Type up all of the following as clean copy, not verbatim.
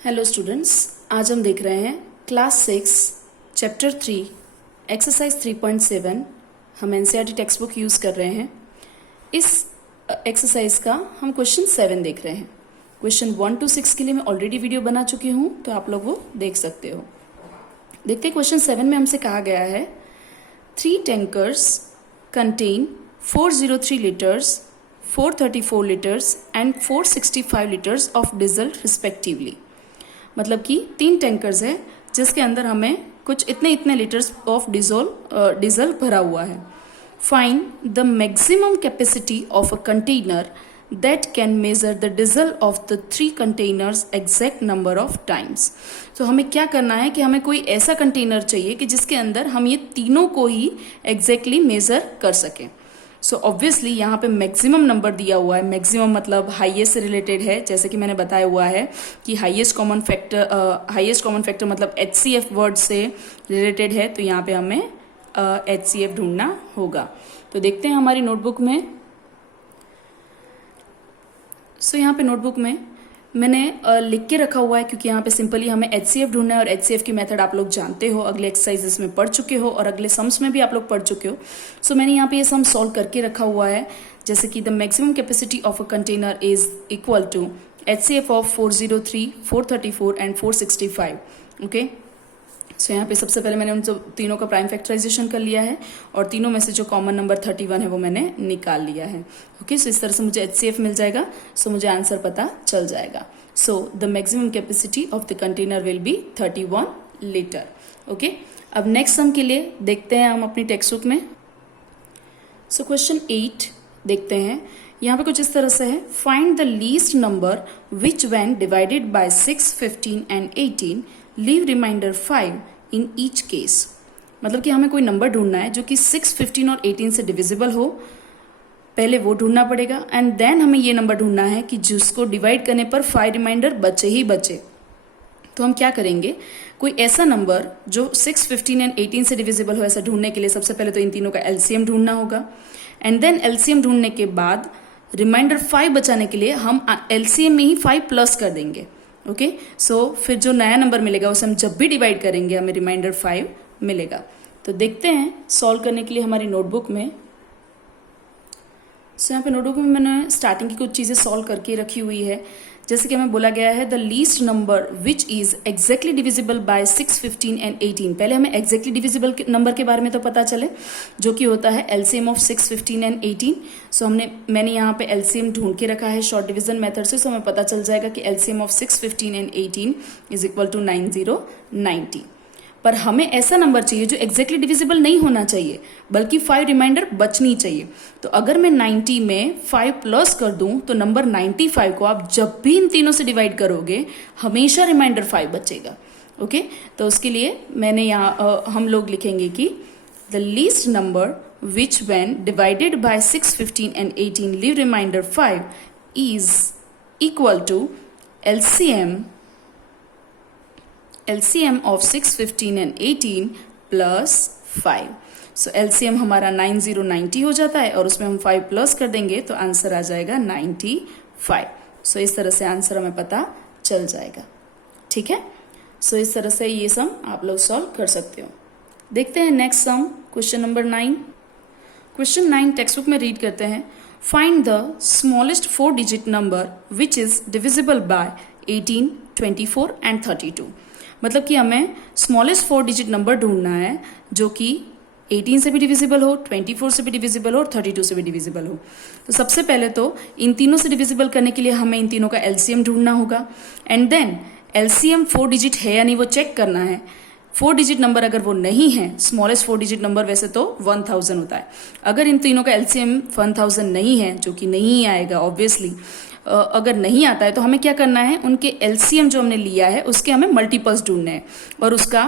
Hello students, आज हम देख रहे हैं क्लास 6 चैप्टर 3 एक्सरसाइज 3.7। हम एनसीईआरटी टेक्स्ट बुक यूज़ कर रहे हैं। इस एक्सरसाइज का हम क्वेश्चन 7 देख रहे हैं। क्वेश्चन 1 to 6 के लिए मैं ऑलरेडी वीडियो बना चुकी हूँ, तो आप लोग वो देख सकते हो। देखते हैं क्वेश्चन 7 में हमसे कहा गया है 3 tankers contain 403 litres, 434 litres and 465 litres of diesel respectively. मतलब कि 3 टैंकर्स है जिसके अंदर हमें कुछ इतने लीटर्स ऑफ डीजल भरा हुआ है। Find the maximum capacity of a container that can measure the diesel of the 3 containers exact number of times. तो हमें क्या करना है कि हमें कोई ऐसा कंटेनर चाहिए कि जिसके अंदर हम ये तीनों को ही एग्जैक्टली मेजर कर सकें। सो ऑब्वियसली यहाँ पे मैक्सिमम नंबर दिया हुआ है। मैक्सिमम मतलब हाईएस्ट से रिलेटेड है, जैसे कि मैंने बताया हुआ है कि हाईएस्ट कॉमन फैक्टर मतलब HCF वर्ड से रिलेटेड है, तो यहाँ पे हमें HCF ढूंढना होगा। तो देखते हैं हमारी नोटबुक में। सो यहाँ पे नोटबुक में मैंने लिख के रखा हुआ है, क्योंकि यहाँ पे सिंपली हमें HCF ढूंढना है और HCF की मेथड आप लोग जानते हो, अगले एक्सरसाइजेस में पढ़ चुके हो और अगले सम्स में भी आप लोग पढ़ चुके हो। सो मैंने यहाँ पे ये सम सॉल्व करके रखा हुआ है, जैसे कि the maximum capacity of a container is equal to HCF of 403, 434 and 465। Okay, so यहाँ पे सबसे पहले मैंने उन तीनों का प्राइम फैक्टराइजेशन कर लिया है और तीनों में से जो कॉमन नंबर 31 है वो मैंने निकाल लिया है। ओके, सो इस तरह से मुझे HCF मिल जाएगा। सो मुझे आंसर पता चल जाएगा। So the maximum capacity of the container will be 31 litre. Okay, अब नेक्स्ट सम के लिए देखते हैं हम अपनी टेक्स्ट बुक में। सो क्वेश्चन 8 देखते हैं। यहाँ पे कुछ इस तरह से है, find the least number which when divided by 6, 15 and 18 leave remainder 5 in each case. मतलब कि हमें कोई नंबर ढूंढना है जो कि 6, 15 और 18 से डिविजिबल हो, पहले वो ढूंढना पड़ेगा। एंड देन हमें ये नंबर ढूंढना है कि जिसको डिवाइड करने पर 5 रिमाइंडर बचे ही बचे। तो हम क्या करेंगे, कोई ऐसा नंबर जो 6, 15 एंड 18 से डिविजिबल हो, ऐसा ढूंढने के लिए सबसे पहले तो इन तीनों का LCM ढूंढना होगा। एंड देन LCM ढूंढने के बाद रिमाइंडर 5 बचाने के लिए हम LCM में ही 5 प्लस कर देंगे। ओके, सो फिर जो नया नंबर मिलेगा उसे हम जब भी डिवाइड करेंगे हमें रिमाइंडर 5 मिलेगा। तो देखते हैं सॉल्व करने के लिए हमारी नोटबुक में। सो यहाँ पे नोटबुक में मैंने स्टार्टिंग की कुछ चीज़ें सॉल्व करके रखी हुई है, जैसे कि हमें बोला गया है the least number which is exactly divisible by 6, 15 and 18। पहले हमें एग्जैक्टली डिविजिबल नंबर के बारे में तो पता चले, जो कि होता है LCM ऑफ 6, 15 एंड 18। सो मैंने यहाँ पे LCM ढूंढ के रखा है शॉर्ट डिवीजन मेथड से। सो हमें पता चल जाएगा कि LCM of 6, 15 and 18 is equal to 9090। पर हमें ऐसा नंबर चाहिए जो एग्जैक्टली डिविजिबल नहीं होना चाहिए, बल्कि 5 रिमाइंडर बचनी चाहिए। तो अगर मैं 90 में 5 प्लस कर दूं तो नंबर 95 को आप जब भी इन तीनों से डिवाइड करोगे हमेशा रिमाइंडर 5 बचेगा। ओके, तो उसके लिए मैंने यहाँ हम लोग लिखेंगे कि the least number which when divided by 6, 15 and 18 leave remainder 5 is equal to LCM of 6, 15 and 18 plus 5। So LCM हमारा 9090 हो जाता है और उसमें हम 5 प्लस कर देंगे तो आंसर आ जाएगा 95। सो इस तरह से आंसर हमें पता चल जाएगा। ठीक है, सो इस तरह से ये सम आप लोग सॉल्व कर सकते हो। देखते हैं next sum, question number 9। Question 9 text book में रीड करते हैं, find the smallest 4 digit number which is divisible by 18, 24 and 32। मतलब कि हमें स्मॉलेस्ट 4 डिजिट नंबर ढूंढना है जो कि 18 से भी डिविजिबल हो, 24 से भी डिविजिबल हो और 32 से भी डिविजिबल हो। तो सबसे पहले तो इन तीनों से डिविजिबल करने के लिए हमें इन तीनों का LCM ढूंढना होगा। एंड देन LCM 4 डिजिट है या नहीं वो चेक करना है। 4 डिजिट नंबर अगर वो नहीं है, स्मॉलेस्ट 4 डिजिट नंबर वैसे तो 1000 होता है। अगर इन तीनों का LCM 1000 नहीं है, जो कि नहीं आएगा ऑब्वियसली, अगर नहीं आता है तो हमें क्या करना है, उनके LCM जो हमने लिया है उसके हमें मल्टीपल्स ढूंढने हैं और उसका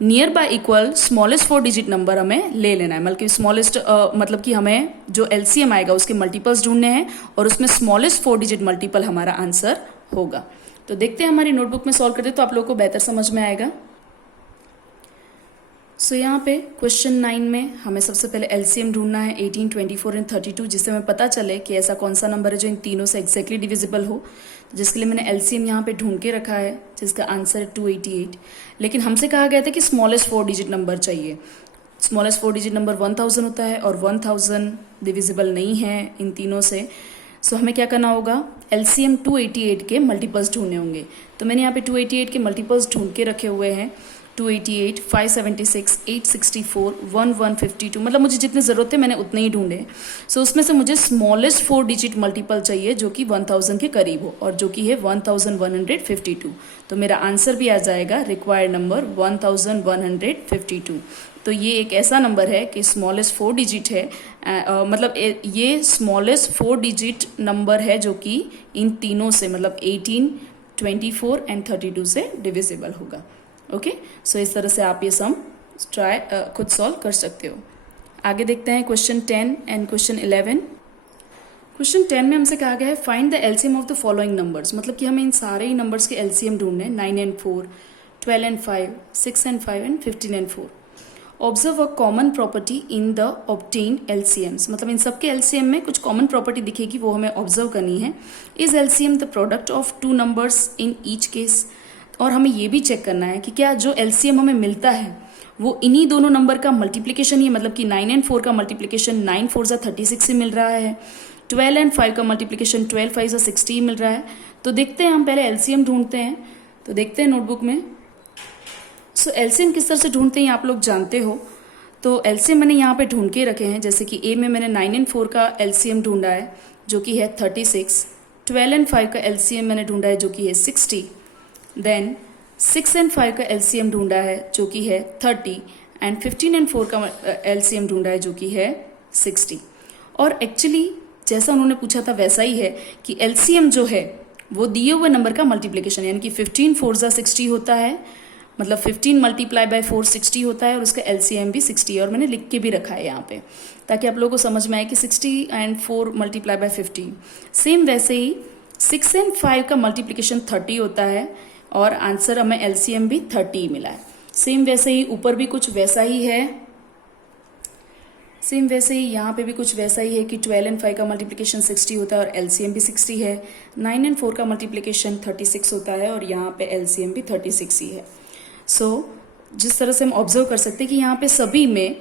near y equal smallest 4 digit number हमें ले लेना है। मतलब स्मॉलेस्ट मतलब कि हमें जो LCM आएगा उसके मल्टीपल्स ढूंढने हैं और उसमें स्मॉलेस्ट 4 डिजिट मल्टीपल हमारा आंसर होगा। तो देखते हैं हमारी नोटबुक में सॉल्व करते तो आप लोगों को बेहतर समझ में आएगा। सो यहाँ पे क्वेश्चन 9 में हमें सबसे पहले LCM ढूंढना है 18, 24 एंड 32, जिससे हमें पता चले कि ऐसा कौन सा नंबर है जो इन तीनों से एग्जैक्टली डिविजिबल हो। तो जिसके लिए मैंने एलसीएम यहाँ पे ढूंढ के रखा है, जिसका आंसर है 288। लेकिन हमसे कहा गया था कि स्मॉलेस्ट 4 डिजिट नंबर चाहिए। स्मॉलेस्ट 4 डिजिट नंबर 1000 होता है और 1000 डिविजिबल नहीं है इन तीनों से। सो हमें क्या करना होगा, एलसीएम 288 के मल्टीपल्स ढूंढने होंगे। तो मैंने यहाँ पे 288 के मल्टीपल्स ढूंढ के रखे हुए हैं, 288, 576, 864, 1152, मतलब मुझे जितने ज़रूरत थे मैंने उतने ही ढूंढे। सो उसमें से मुझे स्मॉलेस्ट 4 डिजिट मल्टीपल चाहिए जो कि 1000 के करीब हो और जो कि है 1152। तो मेरा आंसर भी आ जाएगा रिक्वायर्ड नंबर 1152। तो ये एक ऐसा नंबर है कि स्मॉलेस्ट 4 डिजिट है, मतलब ये स्मॉलेस्ट 4 डिजिट नंबर है जो कि इन तीनों से मतलब 18, 24 एंड 32 से डिविजिबल होगा। ओके, सो इस तरह से आप ये सम ट्राई खुद सॉल्व कर सकते हो। आगे देखते हैं क्वेश्चन 10 एंड क्वेश्चन 11। क्वेश्चन 10 में हमसे कहा गया है find the LCM of the following numbers, मतलब कि हमें इन सारे ही नंबर्स के एलसीएम ढूंढने हैं, 9 and 4, 12 and 5, 6 and 5 and 15 and 4। Observe a common property in the obtained LCMs, मतलब इन सबके एलसीएम में कुछ कॉमन प्रॉपर्टी दिखेगी, वो हमें ऑब्जर्व करनी है। Is LCM the product of 2 numbers in each case, और हमें ये भी चेक करना है कि क्या जो एलसीएम हमें मिलता है वो इन्हीं दोनों नंबर का मल्टीप्लिकेशन ही है, मतलब कि 9 एंड 4 का मल्टीप्लिकेशन 9 4 जा 36 से मिल रहा है, 12 एंड 5 का मल्टीप्लिकेशन 12 5 जा 60 मिल रहा है। तो देखते हैं, हम पहले एलसीएम ढूंढते हैं। तो देखते हैं नोटबुक में। सो एलसीएम किस तरह से ढूंढते हैं आप लोग जानते हो। तो एलसीएम मैंने यहाँ पे ढूंढ के रखे हैं, जैसे कि ए में मैंने 9 एंड 4 का एलसीएम ढूंढा है जो कि है 36, 12 एंड 5 का एलसीएम मैंने ढूंढा है जो कि है 60, देन 6 एंड 5 का एलसीएम ढूंढा है जो कि है 30 एंड 15 एंड 4 का एलसीएम ढूंढा है जो कि है 60। और एक्चुअली जैसा उन्होंने पूछा था वैसा ही है कि एलसीएम जो है वो दिए हुए नंबर का मल्टीप्लिकेशन, यानी कि 15 4 जा 60 होता है, मतलब 15 मल्टीप्लाई बाय 4 60 होता है और उसका एलसीएम भी 60 है। और मैंने लिख के भी रखा है यहाँ पे ताकि आप लोगों को समझ में आए कि 60 एंड 4 मल्टीप्लाई बाय 15। सेम वैसे ही 6 एंड 5 का मल्टीप्लिकेशन 30 होता है और आंसर हमें एलसीएम भी 30 मिला है। सेम वैसे ही ऊपर भी कुछ वैसा ही है, सेम वैसे ही यहाँ पे भी कुछ वैसा ही है कि 12 एंड 5 का मल्टीप्लिकेशन 60 होता है और एलसीएम भी 60 है, 9 एंड 4 का मल्टीप्लिकेशन 36 होता है और यहाँ पे एलसीएम भी 36 ही है। सो जिस तरह से हम ऑब्जर्व कर सकते हैं कि यहाँ पे सभी में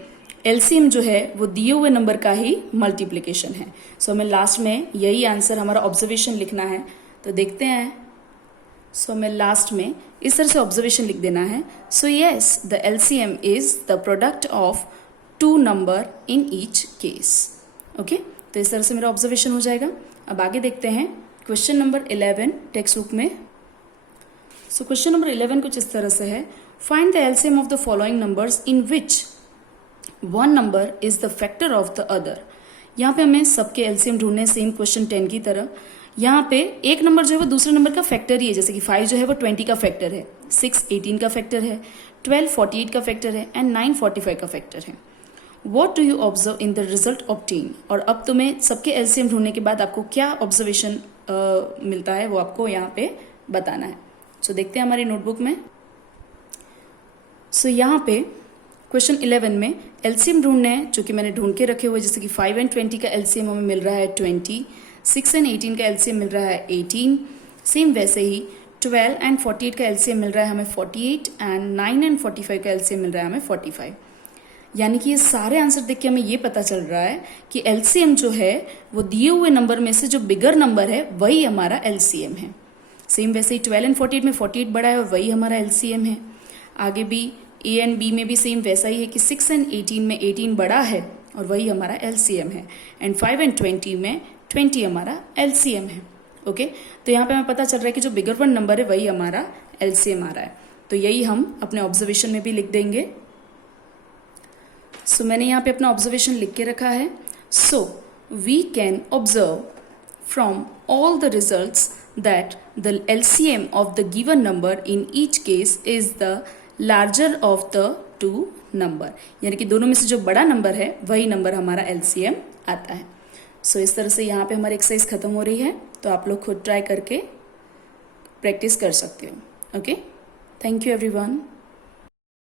एलसीएम जो है वो दिए हुए नंबर का ही मल्टीप्लिकेशन है। सो हमें लास्ट में यही आंसर हमारा ऑब्जर्वेशन लिखना है। तो देखते हैं। सो हमें लास्ट में इस तरह से ऑब्जर्वेशन लिख देना है। So yes, the LCM is the product of 2 number in each case. Okay, तो इस तरह से मेरा ऑब्जर्वेशन हो जाएगा। अब आगे देखते हैं क्वेश्चन नंबर 11 टेक्स्ट बुक में। सो क्वेश्चन नंबर 11 कुछ इस तरह से है, find the LCM of the following numbers in which one number is the factor of the other. यहाँ पे हमें सबके एलसीएम ढूंढने, सेम क्वेश्चन 10 की तरह। यहाँ पे एक नंबर जो है वो दूसरे नंबर का फैक्टर ही है, जैसे कि 5 जो है वो 20 का फैक्टर है, 6 18 का फैक्टर है, 12 48 का फैक्टर है एंड 9 45 का फैक्टर है। What do you observe in the result obtain. और अब तुम्हें सबके एलसीएम ढूंढने के बाद आपको क्या ऑब्जर्वेशन मिलता है वो आपको यहाँ पे बताना है। सो देखते हैं हमारी नोटबुक में। सो यहाँ पे क्वेश्चन 11 में एलसीएम ढूंढने हैं जो कि मैंने ढूंढ के रखे हुए, जैसे कि 5 एंड 20 का एलसीएम हमें मिल रहा है 20, 6 एंड 18 का एलसीएम मिल रहा है 18। सेम वैसे ही 12 एंड 48 का एलसीएम मिल रहा है हमें 48 एंड 9 एंड 45 का एलसीएम मिल रहा है हमें 45। यानी कि ये सारे आंसर देख के हमें ये पता चल रहा है कि एलसीएम जो है वो दिए हुए नंबर में से जो बिगर नंबर है वही हमारा एलसीएम है। सेम वैसे ही 12 एंड 48 में 48 बड़ा है और वही हमारा एलसीएम है। आगे भी ए एंड बी में भी सेम वैसा ही है कि 6 एंड 18 में 18 बड़ा है और वही हमारा एलसीएम है एंड 5 एंड 20 में 20 हमारा एलसीएम है। ओके, तो यहाँ पे हमें पता चल रहा है कि जो बिगर वन नंबर है वही हमारा एलसीएम आ रहा है। तो यही हम अपने ऑब्जर्वेशन में भी लिख देंगे। सो मैंने यहाँ पे अपना ऑब्जर्वेशन लिख के रखा है। So we can observe from all the results that the LCM of the given number in each case is the larger of the 2 number, यानी कि दोनों में से जो बड़ा नंबर है वही नंबर हमारा एलसीएम आता है। सो इस तरह से यहाँ पे हमारी एक्सरसाइज खत्म हो रही है, तो आप लोग खुद ट्राई करके प्रैक्टिस कर सकते हो। Okay, thank you everyone.